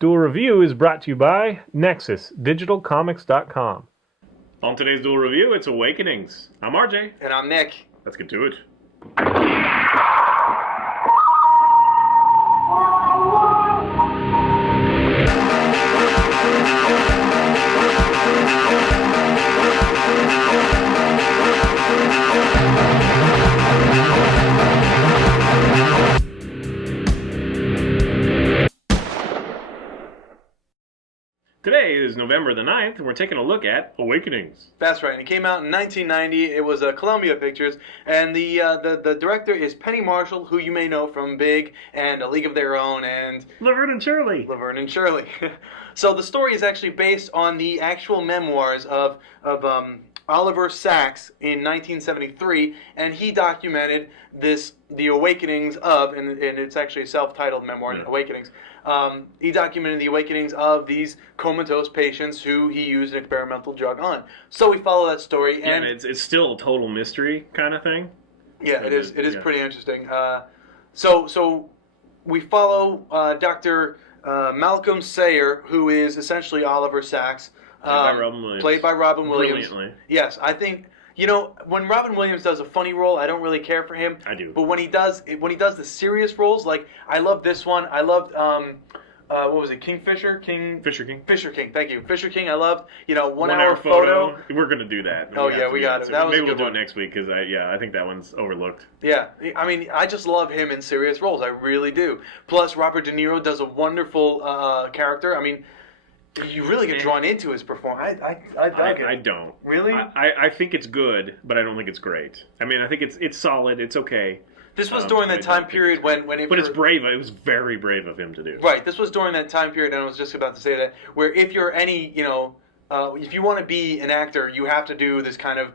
Duel Review is brought to you by NexusDigitalComics.com. On today's Duel Review, it's Awakenings. I'm RJ. And I'm Nick. Let's get to it. Today is November the 9th, and we're taking a look at Awakenings. That's right. And it came out in 1990. It was Columbia Pictures, and the director is Penny Marshall, who you may know from Big and A League of Their Own and Laverne and Shirley. Laverne and Shirley. So the story is actually based on the actual memoirs of Oliver Sacks in 1973, and he documented the awakenings of, and it's actually a self-titled memoir, yeah. Awakenings. He documented the awakenings of these comatose patients who he used an experimental drug on. So we follow that story, and it's still a total mystery kind of thing. Yeah, it is. It is pretty interesting. So we follow Dr. Malcolm Sayer, who is essentially Oliver Sacks. Played by Robin Williams. Brilliantly. Yes, I think, when Robin Williams does a funny role, I don't really care for him. I do. But when he does the serious roles, like I love this one. I loved what was it? Fisher King. Thank you, Fisher King. I loved 1 hour photo. We're gonna do that. We got it. Maybe we'll do it next week because I think that one's overlooked. Yeah, I mean, I just love him in serious roles. I really do. Plus, Robert De Niro does a wonderful character. I mean, you really get drawn into his performance. I dug it. I don't. Really? I think it's good, but I don't think it's great. I mean, I think it's solid. It's okay. This was during that time period when But it's brave. It was very brave of him to do. Right. This was during that time period, and I was just about to say that, where if you're if you want to be an actor, you have to do this kind of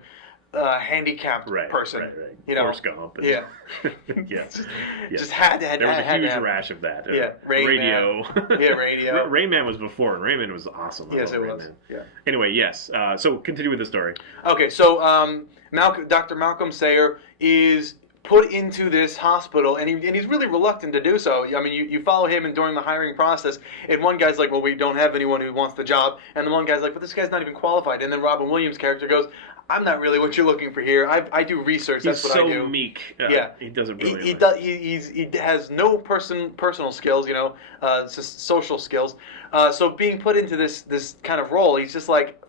handicapped person. Right. Forrest Gump. Yeah. Yes. Just had to. There was a huge rash of that. Yeah. Radio. Radio. Rain Man was before, and Rain Man was awesome. Yes, it was. Yeah. Anyway, yes. So continue with the story. Okay, so Dr. Malcolm Sayer is put into this hospital, and he's really reluctant to do so. I mean, you follow him, and during the hiring process, and one guy's like, well, we don't have anyone who wants the job, and the one guy's like, but this guy's not even qualified, and then Robin Williams' character goes, I'm not really what you're looking for here. I do research. That's what I do. He's so meek. Yeah, he does it brilliantly. He has no personal skills, just social skills. So being put into this kind of role, he's just like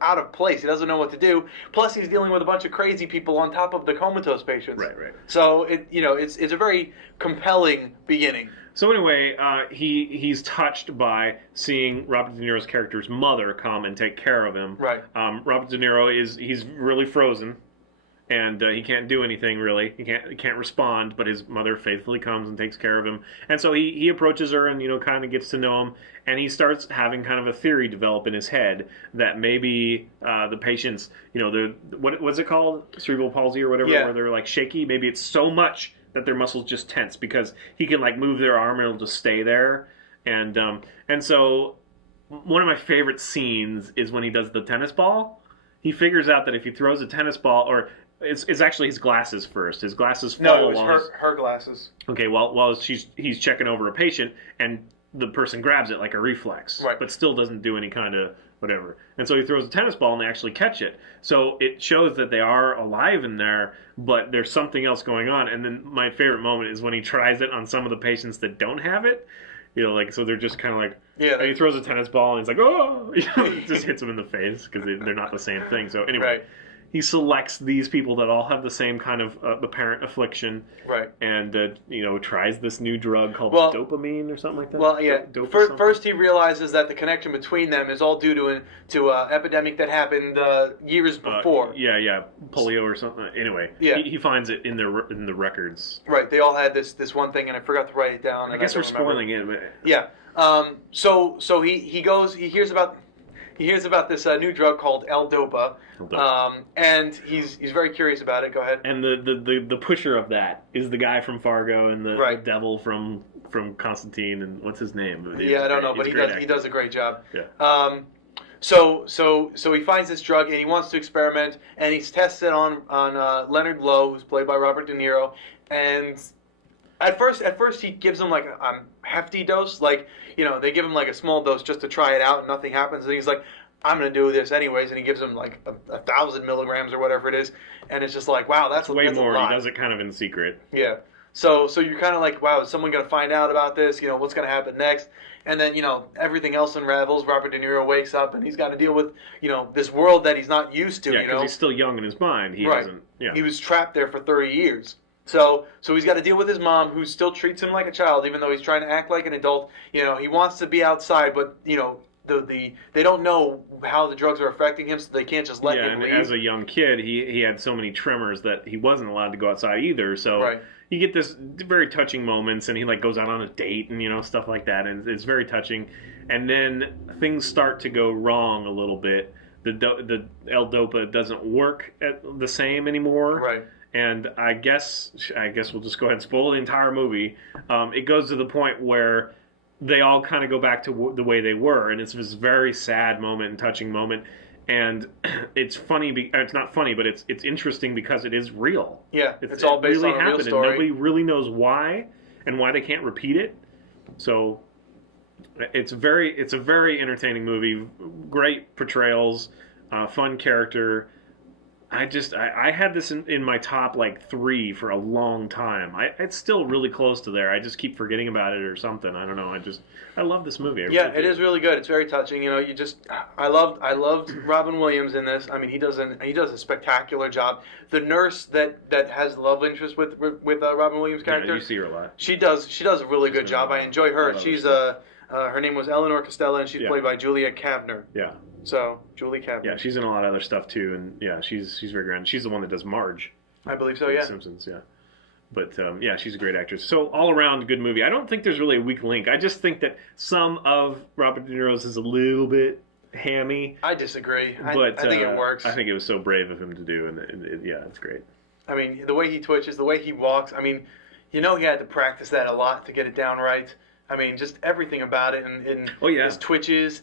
out of place. He doesn't know what to do. Plus, he's dealing with a bunch of crazy people on top of the comatose patients. Right. So it's a very compelling beginning. So anyway, he's touched by seeing Robert De Niro's character's mother come and take care of him. Right. Robert De Niro he's really frozen, and he can't do anything really. He can't respond. But his mother faithfully comes and takes care of him. And so he approaches her and kind of gets to know him. And he starts having kind of a theory develop in his head that maybe the patients, what's it called, cerebral palsy or whatever, where they're like shaky. Maybe it's so much that their muscles just tense because he can like move their arm and it'll just stay there. And so one of my favorite scenes is when he does the tennis ball. He figures out that if he throws a tennis ball, or it's actually his glasses first. His glasses fall. No, it was her glasses. Okay, while he's checking over a patient, and the person grabs it like a reflex, right, but still doesn't do any kind of whatever. And so he throws a tennis ball and they actually catch it. So it shows that they are alive in there, but there's something else going on. And then my favorite moment is when he tries it on some of the patients that don't have it. So they're just kind of like, and he throws a tennis ball and he's like, oh, it just hits them in the face because they're not the same thing. So anyway. Right. He selects these people that all have the same kind of apparent affliction, right? And tries this new drug called dopamine or something like that. Well, yeah. First, he realizes that the connection between them is all due to an epidemic that happened years before. Polio or something. Anyway, he finds it in the records. Right. They all had this one thing, and I forgot to write it down. I guess we're spoiling it. But... Yeah. So he goes. He hears about this new drug called L-Dopa, and he's very curious about it. Go ahead. And the pusher of that is the guy from Fargo and the devil from Constantine, and what's his name? I don't know, but he does a great job. Yeah. So he finds this drug and he wants to experiment, and he's tested on Leonard Lowe, who's played by Robert De Niro, and At first he gives him like a hefty dose, like, you know, they give him like a small dose just to try it out, and nothing happens. And he's like, I'm gonna do this anyways, and he gives him like 1,000 milligrams or whatever it is, and it's just like, wow, that's way that's more. A lot. He does it kind of in secret. Yeah. So you're kind of like, wow, is someone gonna find out about this? You know, what's gonna happen next? And then, you know, everything else unravels. Robert De Niro wakes up, and he's got to deal with, you know, this world that he's not used to. Yeah, you because know, he's still young in his mind. He right. hasn't. Yeah. He was trapped there for 30 years. So he's got to deal with his mom, who still treats him like a child, even though he's trying to act like an adult. You know, he wants to be outside, but, you know, they don't know how the drugs are affecting him, so they can't just let him leave. As a young kid, he had so many tremors that he wasn't allowed to go outside either. So Right. you get this very touching moments, and he like goes out on a date and, you know, stuff like that, and it's very touching. And then things start to go wrong a little bit. The L-Dopa doesn't work the same anymore. Right. And I guess we'll just go ahead and spoil the entire movie. It goes to the point where they all kind of go back to the way they were, and it's this very sad moment and touching moment. And it's funny. It's not funny, but it's interesting because it is real. Yeah, it's all based really on a real happened, story. and nobody really knows why and why they can't repeat it. So it's a very entertaining movie. Great portrayals, fun character. I had this in my top like 3 for a long time. It's still really close to there. I just keep forgetting about it or something. I don't know. I love this movie. It is really good. It's very touching. You know, I loved Robin Williams in this. I mean, he does a spectacular job. The nurse that has love interest with Robin Williams' character. Yeah, you see her a lot. She does a really good job. I enjoy her. She's her name was Eleanor Costello, and she's played by Julia Kavner. Yeah. So, Julie Kavner. Yeah, she's in a lot of other stuff too, and yeah, she's very grand. She's the one that does Marge. I believe so, in yeah. The Simpsons, yeah. But yeah, she's a great actress. So all around, good movie. I don't think there's really a weak link. I just think that some of Robert De Niro's is a little bit hammy. I disagree. But I think it works. I think it was so brave of him to do, and yeah, it's great. I mean, the way he twitches, the way he walks. I mean, you know, he had to practice that a lot to get it down right. I mean, just everything about it, and his twitches.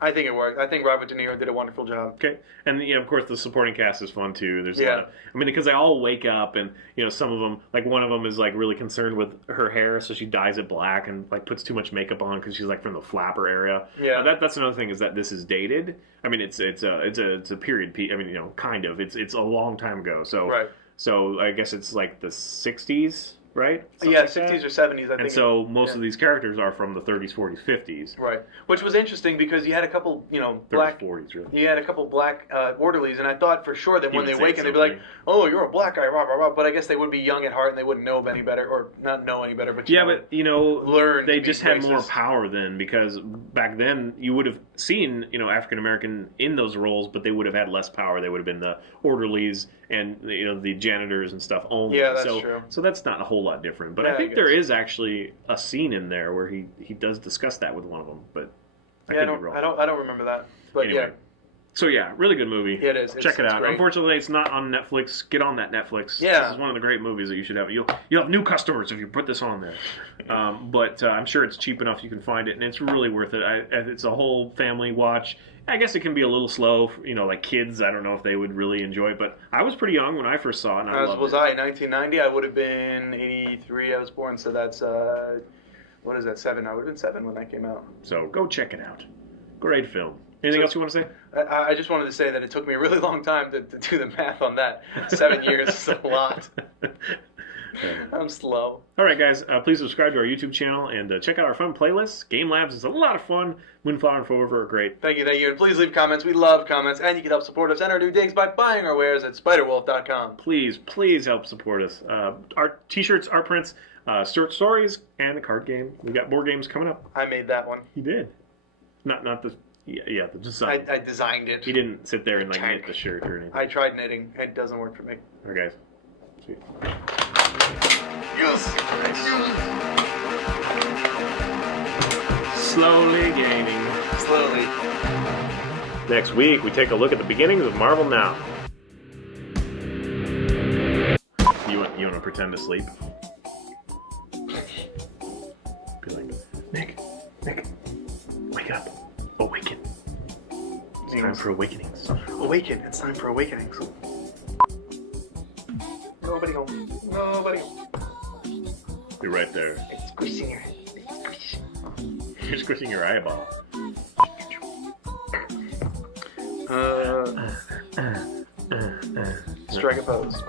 I think it worked. I think Robert De Niro did a wonderful job. Okay, and you know, of course, the supporting cast is fun too. There's a lot of, I mean, because they all wake up, and you know, some of them, like one of them is like really concerned with her hair, so she dyes it black and like puts too much makeup on because she's like from the flapper area. Yeah, that's another thing is that this is dated. I mean, it's a period piece. I mean, you know, kind of. It's a long time ago. So right. So I guess it's like the 60s. Right? Something like 60s or 70s, I think. And so most of these characters are from the 30s, 40s, 50s. Right. Which was interesting because you had a couple, you know, black... 30s, 40s, really. You had a couple black orderlies, and I thought for sure that when they awaken, they'd be like, something. oh, you're a black guy, rah, rah, rah. But I guess they would be young at heart, and they wouldn't know any better, or not know any better, but but, you know, learn they to just be had racist. more power then, because back then you would have seen, you know, African-American in those roles, but they would have had less power. They would have been the orderlies and, you know, the janitors and stuff only. Yeah, that's true. So that's not a whole lot different. But Yeah, I think there is actually a scene in there where he does discuss that with one of them, but I could be wrong. I don't remember that. But anyway. So yeah, really good movie. Yeah, it is. Check it out. Great. Unfortunately, it's not on Netflix. Get on that Netflix. Yeah. This is one of the great movies that you should have. You'll have new customers if you put this on there. But I'm sure it's cheap enough you can find it, and it's really worth it. It's a whole family watch. I guess it can be a little slow, you know, like kids. I don't know if they would really enjoy it, but I was pretty young when I first saw it, and I loved it. Was I? 1990. I would have been 83. I was born, so that's what is that? 7. I would have been 7 when that came out. So go check it out. Great film. Anything else you want to say? I just wanted to say that it took me a really long time to do the math on that. 7 years is a lot. I'm slow. All right, guys. Please subscribe to our YouTube channel and check out our fun playlists. Game Labs is a lot of fun. Moonflower and Forever are great. Thank you. And please leave comments. We love comments. And you can help support us and our new digs by buying our wares at spiderwolf.com. Please help support us. Our t-shirts, art prints, short stories, and a card game. We got board games coming up. I made that one. You did. Not the... Yeah, the design. I designed it. He didn't sit there and like knit the shirt or anything. I tried knitting. It doesn't work for me. All right, guys. Sweet. Yes! Slowly gaining. Slowly. Next week, we take a look at the beginnings of Marvel Now. You want to pretend to sleep? Be like, Nick, wake up. Awaken. It's time for awakenings. Awaken. It's time for awakenings. Nobody home. You're right there. It's squishing your head. You're squishing your eyeball. Strike a pose.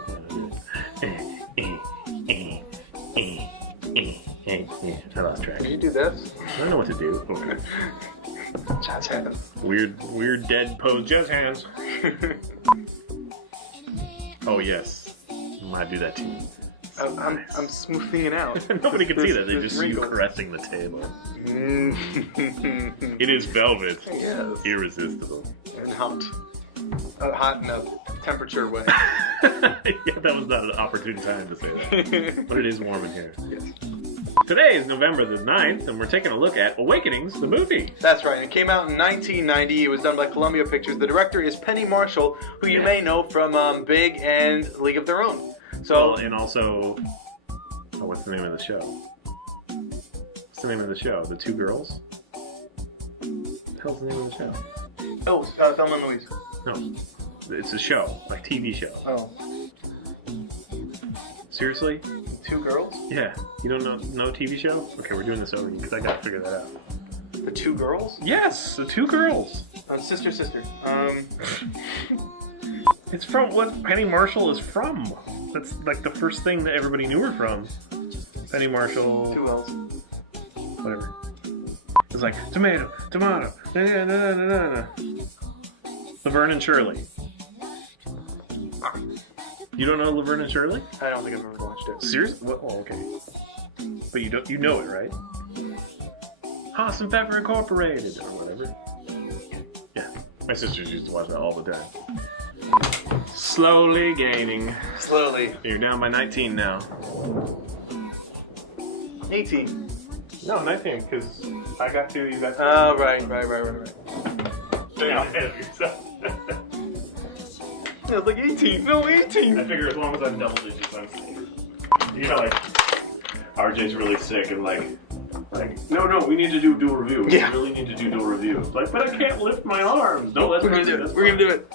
I lost track. Can you do this? I don't know what to do. Okay. Jazz hands. Weird dead pose. Jazz hands. Oh yes, I might do that too. I'm smoothing it out. Nobody can see that. They There's just see you wrinkles. caressing the table. It is velvet. Yes. Irresistible. And hot. Hot in a temperature way. Yeah, that was not an opportune time to say that. But it is warm in here. Yes. Today is November the 9th, and we're taking a look at Awakenings, the movie. That's right. It came out in 1990. It was done by Columbia Pictures. The director is Penny Marshall, who you may know from Big and League of Their Own. So, Well, and also, what's the name of the show? What's the name of the show? The Two Girls? What the hell's the name of the show? Thelma and Louise. No, it's a show, like TV show. Oh. Seriously? Two girls? Yeah. You don't know TV show? Okay, we're doing this over because I gotta figure that out. The Two Girls? Yes, the Two Girls. Sister. It's from what Penny Marshall is from. That's like the first thing that everybody knew her from. Penny Marshall. Two L's. Whatever. It's like tomato, na na na na na. Laverne and Shirley. You don't know Laverne and Shirley? I don't think I've ever watched it. Seriously? Well, oh, okay. But you know it, right? Haas and Pfeffer Incorporated or whatever. Yeah, my sisters used to watch that all the time. Slowly gaining. Slowly. You're down by 19 now. 18. No, 19, because I got 2, you got 2. Oh, right. Stay ahead of yourself. Yeah, it's like 18. No, 18. I figure as long as I'm double digits, I'm safe. You know, like, RJ's really sick and like, no, we need to do dual review. Yeah. We really need to do dual review. Like, but I can't lift my arms. No, that's We're gonna do it.